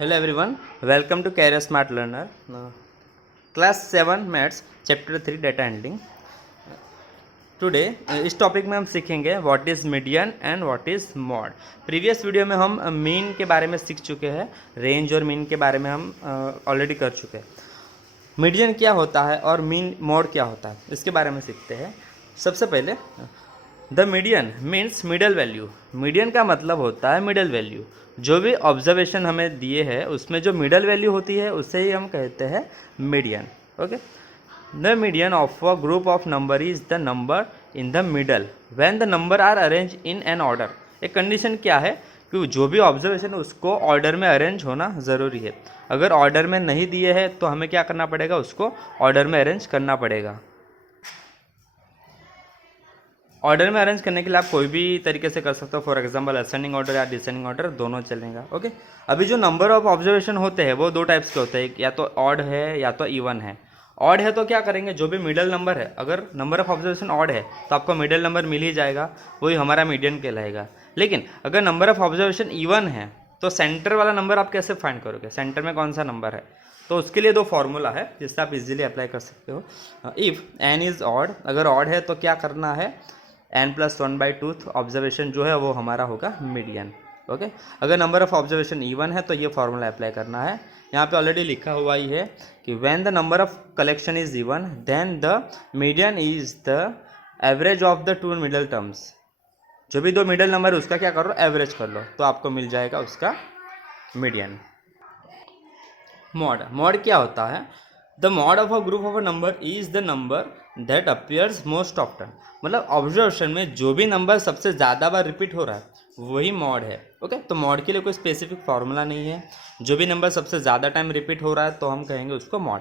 Hello everyone, welcome to Career Smart Learner. Class 7 Maths Chapter 3 Data Handling. Today इस topic में हम सीखेंगे what is median and what is mod. Previous video में हम mean के बारे में सीख चुके हैं, रेंज और मीन के बारे में हम ऑलरेडी कर चुके हैं. मीडियन क्या होता है और मीन मॉड क्या होता है इसके बारे में सीखते हैं. सबसे पहले the median means middle value. Median का मतलब होता है मिडल वैल्यू. जो भी ऑब्जर्वेशन हमें दिए हैं उसमें जो मिडल वैल्यू होती है उसे ही हम कहते हैं median. Okay. The median of a group of number is the number in the middle when the number are arrange in an order. एक कंडीशन क्या है कि जो भी ऑब्जर्वेशन उसको ऑर्डर में अरेंज होना ज़रूरी है. अगर ऑर्डर में नहीं दिए हैं तो हमें क्या करना पड़ेगा, उसको ऑर्डर में अरेंज करना पड़ेगा. ऑर्डर में अरेंज करने के लिए आप कोई भी तरीके से कर सकते हो. फॉर एग्जांपल असेंडिंग ऑर्डर या डिसेंडिंग ऑर्डर दोनों चलेगा. ओके. अभी जो नंबर ऑफ ऑब्जर्वेशन होते हैं वो दो टाइप्स के होते हैं, या तो ऑड है या तो इवन है. ऑड है तो क्या करेंगे, जो भी मिडल नंबर है, अगर नंबर ऑफ ऑब्जर्वेशन ऑड है तो आपको मिडल नंबर मिल ही जाएगा, वही हमारा मीडियन कहलाएगा. लेकिन अगर नंबर ऑफ ऑब्जर्वेशन इवन है तो सेंटर वाला नंबर आप कैसे फाइंड करोगे, सेंटर में कौन सा नंबर है. तो उसके लिए दो फॉर्मूला है जिससे आप इजीली अप्लाई कर सकते हो. इफ़ एन इज़ ऑड, अगर ऑड है तो क्या करना है, n+1/2 ऑब्जर्वेशन जो है वो हमारा होगा मीडियन. ओके. अगर नंबर ऑफ ऑब्जर्वेशन इवन है तो ये फॉर्मूला अप्लाई करना है. यहाँ पे ऑलरेडी लिखा हुआ ही है कि when the number of collection is even then the median is the average of the two middle terms. जो भी दो मिडल नंबर है उसका क्या करो, एवरेज कर लो, तो आपको मिल जाएगा उसका मीडियन. मॉड. मॉड क्या होता है, the mod of a group of a number is the number that appears most often. मतलब ऑब्जर्वेशन में जो भी नंबर सबसे ज़्यादा बार रिपीट हो रहा है वही मॉड है. ओके. तो मॉड के लिए कोई स्पेसिफिक फार्मूला नहीं है. जो भी नंबर सबसे ज़्यादा टाइम रिपीट हो रहा है तो हम कहेंगे उसको मॉड.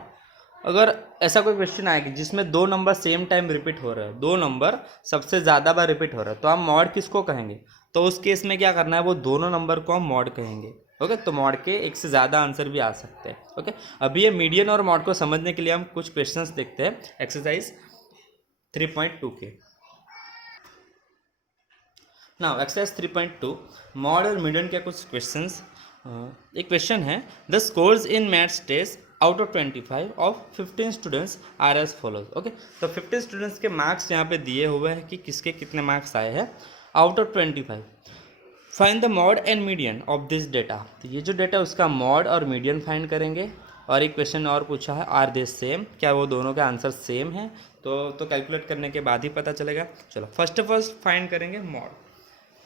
अगर ऐसा कोई क्वेश्चन आएगा जिसमें दो नंबर सेम टाइम रिपीट हो रहे हैं, दो नंबर सबसे ज़्यादा बार रिपीट हो रहा है, तो हम मॉड किसको कहेंगे, तो उस केस में क्या करना है, वो दोनों नंबर को हम मॉड कहेंगे. ओके. तो मॉड के एक से ज़्यादा आंसर भी आ सकते हैं. ओके. अभी ये मीडियन और मॉड को समझने के लिए हम कुछ क्वेश्चंस देखते हैं एक्सरसाइज 3.2 के. नाउ एक्सरसाइज 3.2 मॉड और मीडियन के कुछ क्वेश्चंस. एक क्वेश्चन है, the scores in maths test out of 25 of 15 students are as follows. Okay. तो 15 स्टूडेंट्स के मार्क्स यहाँ पे दिए हुए हैं कि किसके कितने मार्क्स आए हैं out of 25. Find the mod and median of this data. तो ये जो डेटा उसका मॉड और मीडियन फाइंड करेंगे. और एक क्वेश्चन और पूछा है, आर दे सेम, क्या वो दोनों का आंसर सेम है, तो कैलकुलेट करने के बाद ही पता चलेगा. चलो फर्स्ट ऑफ ऑल फाइंड करेंगे मॉड.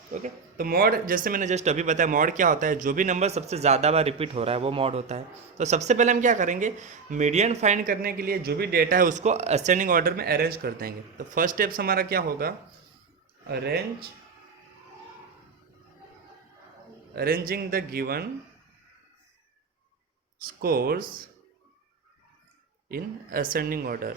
ओके. तो मॉड जैसे मैंने जस्ट अभी बताया, मॉड क्या होता है, जो भी नंबर सबसे ज़्यादा बार रिपीट हो रहा है वो मॉड होता है. तो सबसे पहले हम क्या करेंगे, मीडियन फाइंड करने के लिए जो भी डेटा है उसको असेंडिंग ऑर्डर में अरेंज कर देंगे. तो फर्स्ट स्टेप्स हमारा क्या होगा, arranging the given scores in ascending order.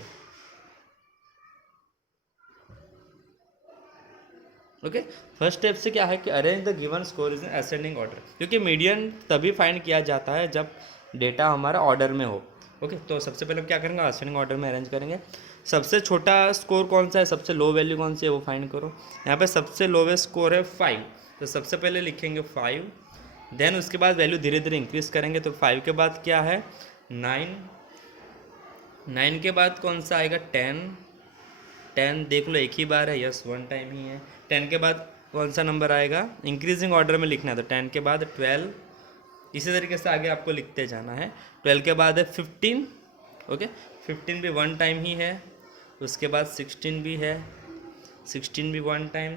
Okay. First step से क्या है कि arrange the given score in ascending order, क्योंकि मीडियन तभी फाइंड किया जाता है जब डेटा हमारा ऑर्डर में हो. ओके. तो सबसे पहले हम क्या करेंगे, असेंडिंग ऑर्डर में अरेंज करेंगे. सबसे छोटा स्कोर कौन सा है, सबसे लो वैल्यू कौन सी है वो फाइंड करो. यहाँ पे सबसे लोवेस्ट स्कोर है 5, तो सबसे पहले लिखेंगे 5. देन उसके बाद वैल्यू धीरे धीरे इंक्रीज करेंगे. तो 5 के बाद क्या है 9, 9 के बाद कौन सा आएगा 10, 10 देख लो एक ही बार है, यस वन टाइम ही है. 10 के बाद कौन सा नंबर आएगा, इंक्रीजिंग ऑर्डर में लिखना है, तो 10 के बाद 12. इसी तरीके से आगे आपको लिखते जाना है. 12 के बाद है 15. ओके. 15 भी वन टाइम ही है. उसके बाद 16 भी है, 16 भी वन टाइम.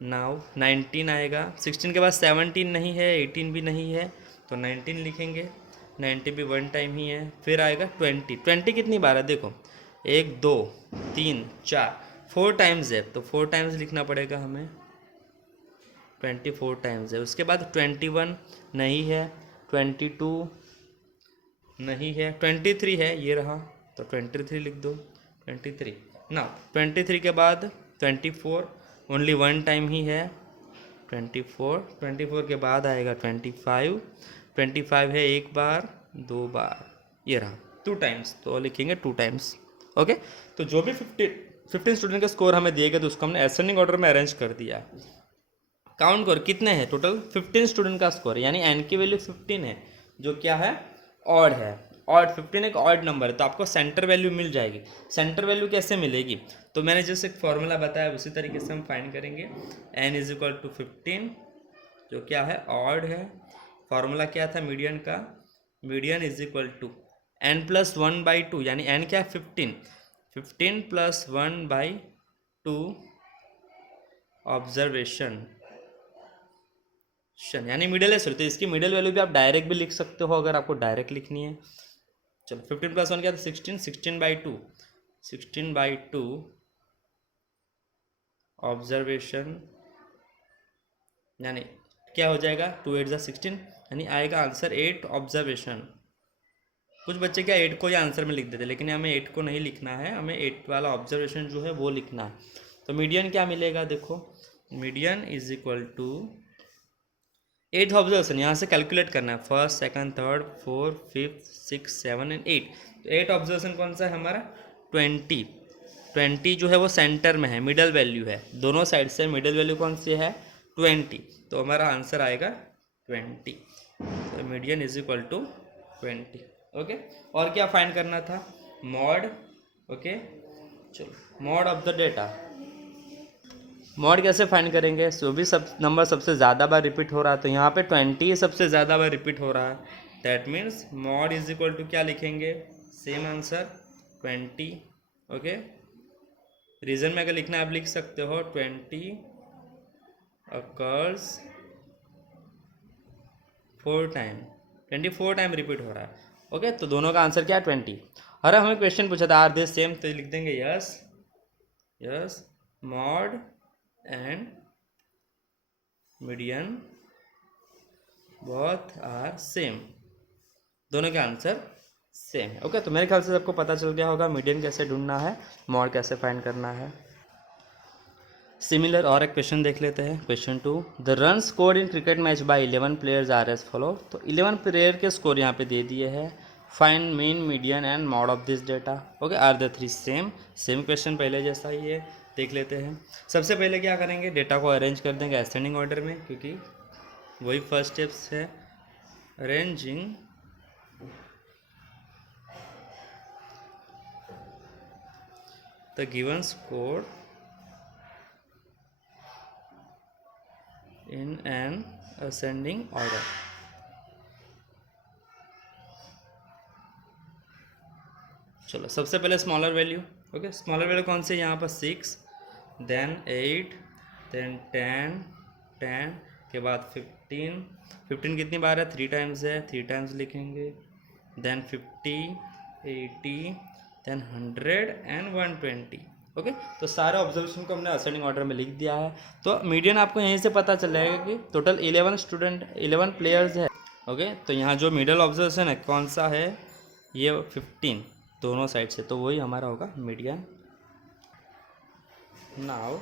नाउ 19 आएगा. 16 के बाद 17 नहीं है, 18 भी नहीं है, तो 19 लिखेंगे. 90 भी वन टाइम ही है. फिर आएगा 20. 20 कितनी बार है देखो, 1 2 3 4, 4 टाइम्स है, तो 4 टाइम्स लिखना पड़ेगा हमें. 24 टाइम्स है. उसके बाद 21 नहीं है, 22 नहीं है, 23 है, ये रहा, तो 23 लिख दो. 23 ना. 23 के बाद 24 ओनली वन टाइम ही है. 24 के बाद आएगा 25. 25 है एक बार, दो बार, ये रहा 2 टाइम्स, तो लिखेंगे 2 टाइम्स. ओके. तो जो भी 15 स्टूडेंट का स्कोर हमें दिए गए तो उसको हमने असेंडिंग ऑर्डर में अरेंज कर दिया. काउंट करो कितने हैं टोटल, 15 स्टूडेंट का स्कोर, यानी एन की वैल्यू 15 है. जो क्या है, ऑड है। ऑड 15 एक ऑड नंबर है, तो आपको सेंटर वैल्यू मिल जाएगी। सेंटर वैल्यू कैसे मिलेगी, तो मैंने जैसे एक फॉर्मूला बताया उसी तरीके से हम फाइंड करेंगे। n इज इक्वल टू 15, जो क्या है, ऑड है। फॉर्मूला क्या था मीडियन का, median is equal to n plus 1/2, यानी n क्या है, 15, 15 प्लस 1/2 ऑब्जर्वेशन, यानी मिडिल है। सॉरी, तो इसकी मिडिल वैल्यू भी आप डायरेक्ट भी लिख सकते हो अगर आपको डायरेक्ट लिखनी है। चलो 15 प्लस 1 क्या था, 16, 16/2, 16/2 ऑब्जर्वेशन, यानी क्या हो जाएगा, 2 8 16, यानी आएगा आंसर 8 ऑब्जर्वेशन। कुछ बच्चे क्या 8 को ही आंसर में लिख देते, लेकिन हमें 8 को नहीं लिखना है, हमें 8 वाला ऑब्जर्वेशन जो है वो लिखना है। तो मीडियन क्या मिलेगा, देखो median is equal to 8 observation, यहाँ से कैलकुलेट करना है, first second third fourth fifth 6 7 and 8। तो 8 ऑब्जर्वेशन कौन सा है हमारा, 20, 20 जो है वो सेंटर में है, मिडल वैल्यू है, दोनों साइड से मिडल वैल्यू कौन सी है, 20, तो हमारा आंसर आएगा 20। तो median is equal to 20। Okay, और क्या फाइंड करना था, मॉड। ओके, चलो mode of the data. Mode कैसे फाइंड करेंगे, जो भी सब नंबर सबसे ज़्यादा बार रिपीट हो रहा है, तो यहाँ पे 20 सबसे ज़्यादा बार रिपीट हो रहा है, that means mode is equal to क्या लिखेंगे, सेम आंसर 20। ओके, रीजन में अगर लिखना है आप लिख सकते हो, 20 occurs 4 टाइम, 24 टाइम रिपीट हो रहा है। ओके, तो दोनों का आंसर क्या है, 20। अरे हमें क्वेश्चन पूछा था आर दे सेम, तो लिख देंगे yes, yes mode and median both are same, दोनों के आंसर सेम है। ओके, तो मेरे ख्याल से सबको पता चल गया होगा मीडियन कैसे ढूंढना है, मॉड कैसे फाइंड करना है। सिमिलर और एक क्वेश्चन देख लेते हैं, question 2, the run score in cricket match by 11 players are as follow. तो 11 प्लेयर के स्कोर यहाँ पे दे दिए हैं, find mean median and mode of this data. Okay, are the three same, same question पहले जैसा ही है, देख लेते हैं। सबसे पहले क्या करेंगे, डेटा को अरेंज कर देंगे असेंडिंग ऑर्डर में, क्योंकि वही फर्स्ट स्टेप्स है, arranging the given score in an ascending order। चलो सबसे पहले smaller value. Okay, smaller value कौन सी है यहाँ पर, 6, देन 8, देन 10, 10 के बाद 15, 15 कितनी बार है, 3 टाइम्स है, 3 टाइम्स लिखेंगे, देन 50, 80, देन 100 एंड 120। ओके, तो सारे ऑब्जर्वेशन को हमने असेंडिंग ऑर्डर में लिख दिया है। तो मीडियन आपको यहीं से पता चल जाएगा कि टोटल 11 प्लेयर्स है। ओके, तो यहाँ जो मिडल ऑब्जर्वेशन है कौन सा है, ये 15 दोनों साइड से, तो वही हमारा होगा मीडियन। नाउ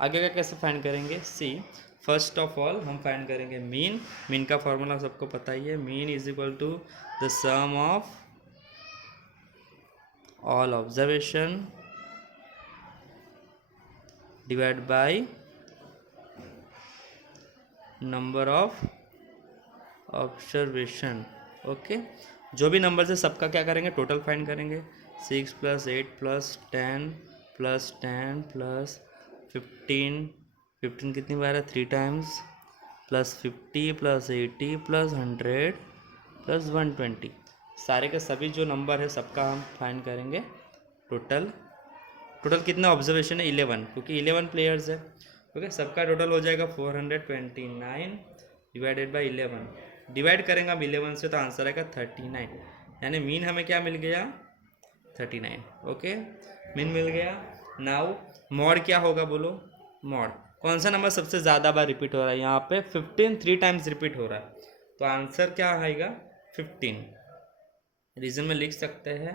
आगे का कैसे फाइंड करेंगे, सी फर्स्ट ऑफ ऑल हम फाइंड करेंगे मीन। मीन का फॉर्मूला सबको पता ही है, mean is equal to the sum of all observation divide by number of observation. Okay, जो भी नंबर से सबका क्या करेंगे, टोटल फाइंड करेंगे, 6 + 8 + 10 + 10 + 15, 15 कितनी बार है, 3 टाइम्स, प्लस 50 + 80 + 100 + 120, सारे के सभी जो नंबर है सबका हम फाइंड करेंगे टोटल। टोटल कितना ऑब्जर्वेशन है, 11, क्योंकि 11 प्लेयर्स है। ओके, सबका टोटल हो जाएगा 429 डिवाइडेड बाई 11, डिवाइड करेंगे हम 11 से, तो आंसर आएगा 39, यानी मीन हमें क्या मिल गया, 39। ओके, मीन मिल गया। नाउ मॉड क्या होगा बोलो, मॉड कौन सा नंबर सबसे ज़्यादा बार रिपीट हो रहा है, यहाँ पे 15 3 टाइम्स रिपीट हो रहा है, तो आंसर क्या आएगा, 15। रीजन में लिख सकते हैं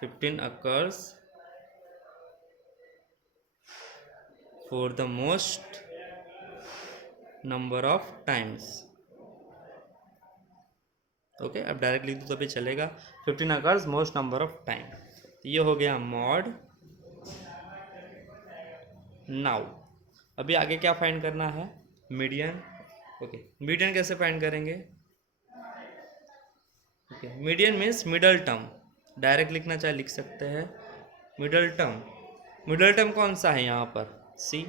15 occurs for the most number of times। Okay, अब डायरेक्ट लिख दो तो भी चलेगा, 15 occurs most number of time। तो ये हो गया मॉड। नाउ अभी आगे क्या फाइंड करना है, मीडियन। ओके, मीडियन कैसे फाइंड करेंगे, okay, median means middle term, direct लिखना चाहे लिख सकते हैं, मिडल टर्म। मिडल टर्म कौन सा है यहाँ पर, सी,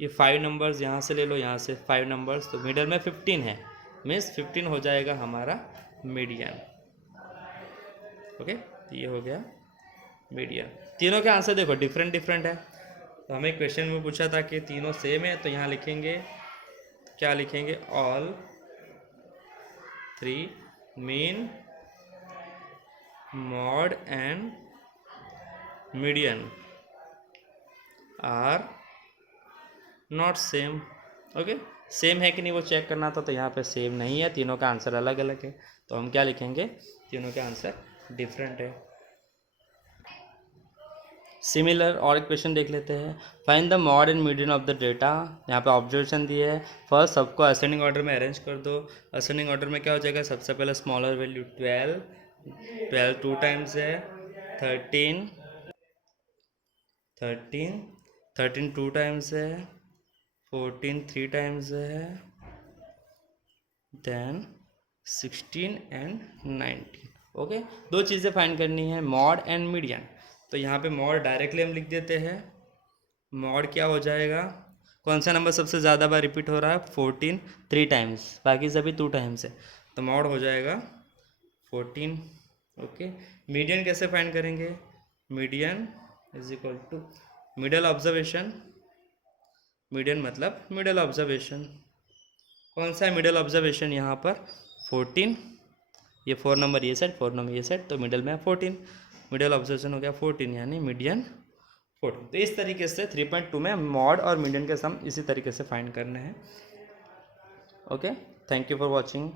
ये 5 नंबर्स यहाँ से ले लो, यहाँ से 5 नंबर्स, तो मिडल में 15 है, मीन्स 15 हो जाएगा हमारा मीडियन। ओके, ये हो गया मीडियन। तीनों के आंसर देखो डिफरेंट डिफरेंट है, तो हमें क्वेश्चन में पूछा था कि तीनों सेम है, तो यहाँ लिखेंगे, क्या लिखेंगे, all 3 mean, mode and median are not same. Okay, same है कि नहीं वो चेक करना था, तो यहाँ पे सेम नहीं है, तीनों का आंसर अलग अलग है, तो हम क्या लिखेंगे, तीनों के आंसर डिफरेंट है। सिमिलर और एक क्वेश्चन देख लेते हैं, find the mod and median of the data. यहाँ पे ऑब्जर्वेशन दिए है, फर्स्ट सबको असेंडिंग ऑर्डर में अरेंज कर दो। असेंडिंग ऑर्डर में क्या हो जाएगा, सबसे पहले स्मॉलर वैल्यू 12, 12 2 टाइम्स है, 13 2 टाइम्स है, 14 3 टाइम्स है, देन 16 एंड 19। ओके, दो चीज़ें फाइंड करनी है, मॉड एंड मीडियन। तो यहाँ पे मॉड डायरेक्टली हम लिख देते हैं, मॉड क्या हो जाएगा, कौन सा नंबर सबसे ज़्यादा बार रिपीट हो रहा है, 14 3 टाइम्स, बाकी सभी 2 टाइम्स है, तो मॉड हो जाएगा 14। ओके, मीडियन कैसे फाइंड करेंगे, median is equal to middle observation, median मतलब मिडल ऑब्जर्वेशन। कौन सा है मिडल ऑब्जर्वेशन यहाँ पर, 14, ये 4 नंबर ये सेट, 4 नंबर ये सेट, तो मिडल में 14, मिडल ऑब्जर्वेशन हो गया 14, यानी मीडियन 14। तो इस तरीके से 3.2 में मॉड और मीडियन के सम इसी तरीके से फाइंड करने हैं। Okay, thank you for watching.